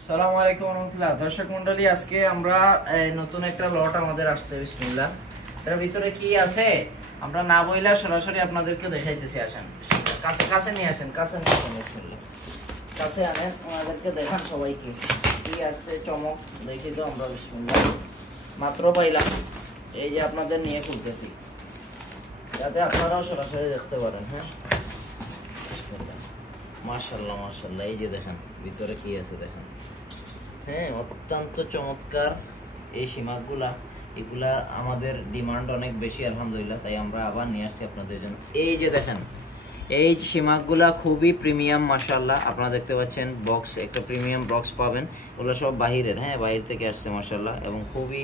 আসসালামু আলাইকুম ওয়া রাহমাতুল্লাহ। দর্শক মণ্ডলী, আজকে আমরা নতুন একটা লট আমাদের আসছে। বিসমিল্লাহ। এর ভিতরে কি আছে আমরা না বইলা সরাসরি আপনাদেরকে দেখাইতেছি। আসেন কাছে কাছে নিয়ে আসেন, কাছে নিয়ে আসেন, বিসমিল্লাহ। কাছে আনেন, আমাদেরকে দেখান সবাইকে কি আসছে। চমক দেখি তো আমরা। বিসমিল্লাহ। মাত্র পাইলাম, এই যে আপনাদের নিয়ে খুলতেছি যাতে আপনারাও সরাসরি দেখতে পারেন। হ্যাঁ, মাশাআল্লাহ মাশাআল্লাহ। এই যে দেখেন ভিতরে কি আছে দেখেন। হ্যাঁ, অত্যন্ত চমৎকার এই সীমাগুলা। এগুলা আমাদের ডিমান্ড অনেক বেশি আলহামদুলিল্লাহ, তাই আমরা আবার নিয়ে আসছি আপনাদের জন্য। এই যে দেখেন এই সীমাগুলা খুবই প্রিমিয়াম মাশাআল্লাহ। আপনারা দেখতে পাচ্ছেন বক্স, একটা প্রিমিয়াম বক্স পাবেন। ওগুলো সব বাহিরের, হ্যাঁ বাহির থেকে আসছে মাশাআল্লাহ, এবং খুবই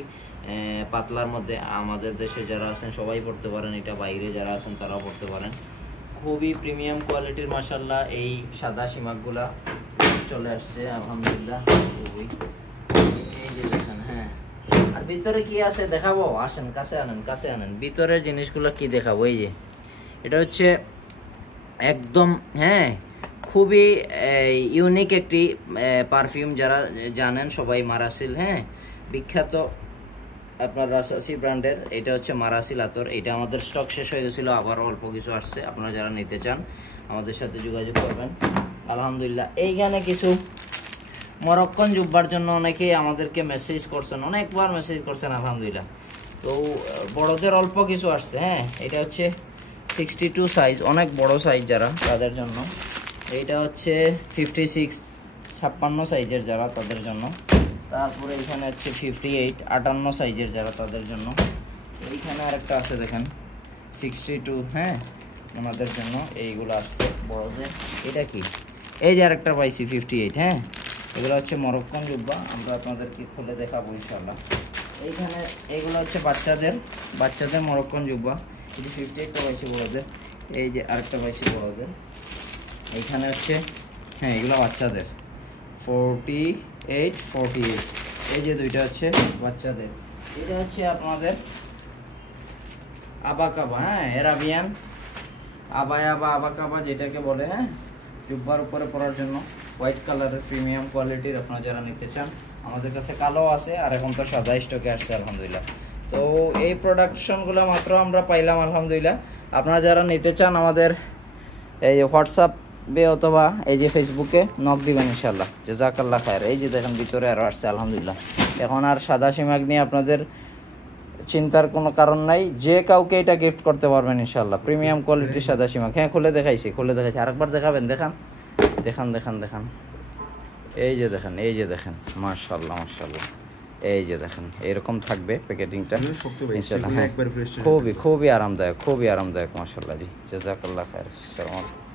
পাতলার মধ্যে। আমাদের দেশে যারা আছেন সবাই পড়তে পারেন এটা, বাইরে যারা আছেন তারাও পড়তে পারেন। খুবই প্রিমিয়াম কোয়ালিটির মাশাআল্লাহ এই সাদা সীমাগুলা চলে আসছে আলহামদুলিল্লাহ। এই যে দেখেন। হ্যাঁ, আর ভিতরে কি আছে দেখাবো। আসেন কাছে আনেন, কাছে আনেন। ভিতরের জিনিসগুলো কি দেখাবো। এই যে এটা হচ্ছে একদম, হ্যাঁ খুবই ইউনিক একটি পারফিউম। যারা জানেন সবাই, মারাসিল, হ্যাঁ বিখ্যাত আপনার রাসাসি ব্র্যান্ডের। এটা হচ্ছে মারাসিল আতর। এটা আমাদের স্টক শেষ হয়ে গেছিলো, আবার অল্প কিছু আসছে। আপনারা যারা নিতে চান আমাদের সাথে যোগাযোগ করবেন আলহামদুলিল্লাহ। এইখানে কিছু মরক্কন জুব্বার জন্য অনেকেই আমাদেরকে মেসেজ করছেন, অনেকবার মেসেজ করছেন আলহামদুলিল্লাহ। তো বড়দের অল্প কিছু আসছে। হ্যাঁ, এটা হচ্ছে 62 সাইজ, অনেক বড় সাইজ যারা তাদের জন্য। এইটা হচ্ছে 56 56 সাইজের যারা তাদের জন্য। তারপরে এখানে হচ্ছে 58 58 সাইজের যারা তাদের জন্য। এইখানে আরেকটা আছে দেখেন 62, হ্যাঁ ওনাদের জন্য এইগুলো আসছে বড়দের। এটা কি, এই যে আরেকটা পাইছি 58, হ্যাঁ এগুলো হচ্ছে মরক্কন জুব্বা। আমরা আপনাদেরকে খুলে দেখাবো ইনশাআল্লাহ। এইখানে এইগুলো হচ্ছে বাচ্চাদের মরক্কন জুব্বা। এই যে 58টা পাইছি বড়দের। এই যে আরেকটা পাইছি বড়দের। এইখানে হচ্ছে, হ্যাঁ এগুলো বাচ্চাদের 48 48। এই যে দুইটা হচ্ছে বাচ্চাদের। এটা হচ্ছে আপনাদের আবাকাবা, হ্যাঁ এরাবিয়ান আবায়া বা আবাকাবা যেটাকে বলে, হ্যাঁ জুব্বার উপরে পরার জন্য। হোয়াইট কালারের প্রিমিয়াম কোয়ালিটির। আপনারা যারা নিতে চান আমাদের কাছে কালো আছে, আর এখন তো সাদা স্টকে আসছে আলহামদুলিল্লাহ। তো এই প্রোডাকশনগুলো মাত্র আমরা পাইলাম আলহামদুলিল্লাহ। আপনারা যারা নিতে চান আমাদের এই হোয়াটসঅ্যাপে অথবা এই যে ফেসবুকে নক দিবেন ইনশাল্লাহ। জাযাকাল্লাহ খায়ের। এই যে দেখেন ভিতরে আরও আসছে আলহামদুলিল্লাহ। এখন আর সাদা সিমাগ নিয়ে আপনাদের চিন্তার কোনো কারণ নাই, যে কাউকে এটা গিফট করতে পারবেন ইনশাল্লাহ। প্রিমিয়াম কোয়ালিটির সাদা সিমাগ। হ্যাঁ খুলে দেখাইছি, আরেকবার দেখাবেন। দেখান। এই যে দেখেন, এই যে দেখেন মাশাআল্লাহ মাশাআল্লাহ। এই যে দেখেন এরকম থাকবে প্যাকেটিংটা ইনশাআল্লাহ। হ্যাঁ খুবই আরামদায়ক মাশাআল্লাহ। জি জাযাকাল্লাহ খায়ের। আসসালামু আলাইকুম।